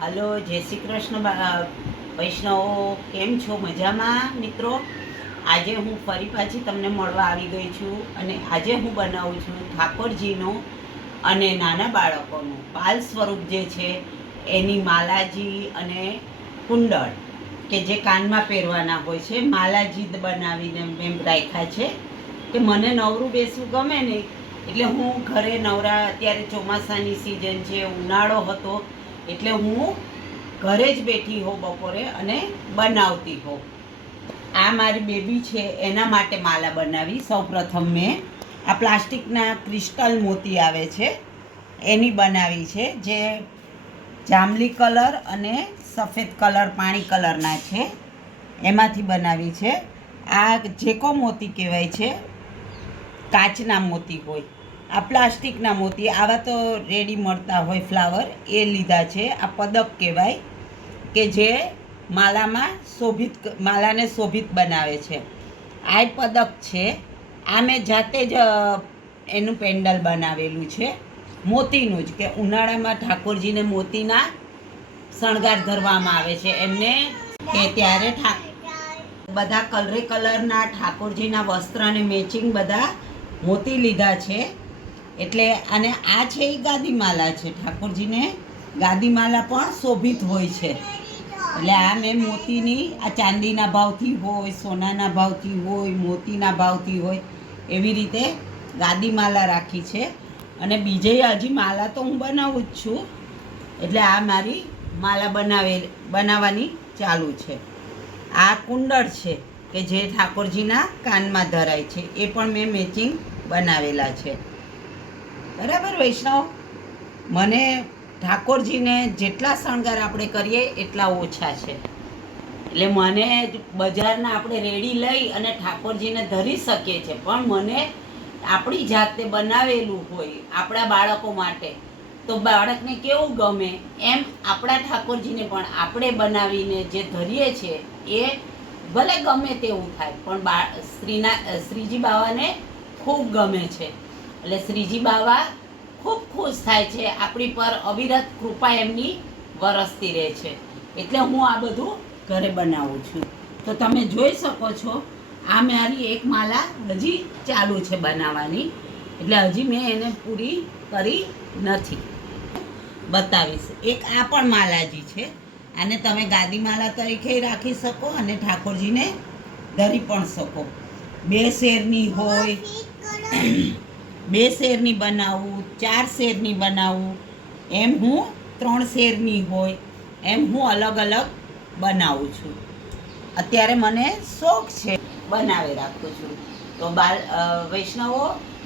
Hello, જય શ્રી કૃષ્ણ વૈષ્ણવો, કેમ છો? મજામાં મિત્રો? આજે હું ફરી પાછી તમને મળવા આવી ગઈ છું અને આજે હું બનાવું છું ઠાકોરજીનો અને નાના બાળકોનું બાલ સ્વરૂપ જે છે એની માલાજી અને કુંડળ કે જે કાનમાં પહેરવાના હોય છે, માલાજી બનાવીને મેં રાખ્યા છે કે મને નવરું બેસવું ગમે ને, એટલે હું ઘરે નવરા, અત્યારે ચોમાસાની સિઝન છે, ઉનાળો હતો એટલે હું ઘરે જ બેઠી હોઉં બપોરે અને બનાવતી હોઉં. આ મારી બેબી છે એના માટે માલા બનાવી. સૌપ્રથમ મેં આ પ્લાસ્ટિકના ક્રિસ્ટલ મોતી આવે છે એની બનાવી છે, જે જાંબલી કલર અને સફેદ કલર, પાણી કલરના છે, એમાંથી બનાવી છે. આ જેકો મોતી કહેવાય છે, કાચના મોતી હોય. આ પ્લાસ્ટિકના મોતી આવા તો રેડી મળતા હોય ફ્લાવર, એ લીધા છે. આ પદક કહેવાય કે જે માલાને શોભિત બનાવે છે. આ પદક છે. આ મેં જાતે જ એનું પેન્ડલ બનાવેલું છે, મોતીનું જ, કે ઉનાળામાં ઠાકોરજીને મોતીના શણગાર ધરવામાં આવે છે એમને, કે ત્યારે બધા કલરના ઠાકોરજીના વસ્ત્રને મેચિંગ બધા મોતી લીધા છે. એટલે અને આ છે એ ગાદીમાલા છે. ઠાકોરજીને ગાદીમાલા પણ શોભિત હોય છે. એટલે આ મેં મોતીની, આ ચાંદીના ભાવથી હોય, સોનાના ભાવથી હોય, મોતીના ભાવથી હોય, એવી રીતે ગાદીમાલા રાખી છે. અને બીજે હજી માલા તો હું બનાવું જ છું, એટલે આ મારી માલા બનાવવાની ચાલુ છે. આ કુંડળ છે કે જે ઠાકોરજીના કાનમાં ધરાય છે, એ પણ મેં મેચિંગ બનાવેલા છે. બરાબર વૈષ્ણવ? મને ઠાકોરજીને જેટલા શણગાર આપણે કરીએ એટલા ઓછા છે. એટલે મને બજારના આપણે રેડી લઈ અને ઠાકોરજીને ધરી શકીએ છીએ, પણ મને આપણી જાતે બનાવેલું હોય આપણા બાળકો માટે, તો બાળકને કેવું ગમે એમ આપણા ઠાકોરજીને પણ આપણે બનાવીને જે ધરીએ છીએ એ ભલે ગમે તેવું થાય, પણ શ્રીજી બાવાને ખૂબ ગમે છે. એટલે શ્રીજી બાવા ખૂબ ખુશ થાય છે, આપણી પર અવિરત કૃપા એમની વરસતી રહે છે. એટલે હું આ બધું ઘરે બનાવું છું. તો તમે જોઈ શકો છો, આ મારી એક માલા હજી ચાલુ છે બનાવવાની, એટલે હજી મેં એને પૂરી કરી નથી. બતાવીશ. એક આ પણ માલાજી છે. આને તમે ગાદીમાલા તરીકે રાખી શકો અને ઠાકોરજીને ધરી પણ શકો. 2 શેરની હોય, 2 શેરની બનાવું, 4 શેરની બનાવું, એમ હું 3 શેરની હોય, એમ હું અલગ અલગ બનાવું છું. અત્યારે મને શોખ છે, બનાવી રાખું છું. તો વૈષ્ણવો,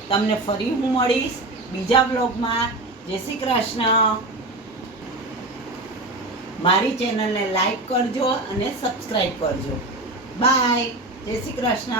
તમને ફરી હું મળીશ બીજા બ્લોગમાં. જય શ્રી કૃષ્ણ. મારી ચેનલને લાઈક કરજો અને સબસ્ક્રાઈબ કરજો. બાય. જય શ્રી કૃષ્ણ.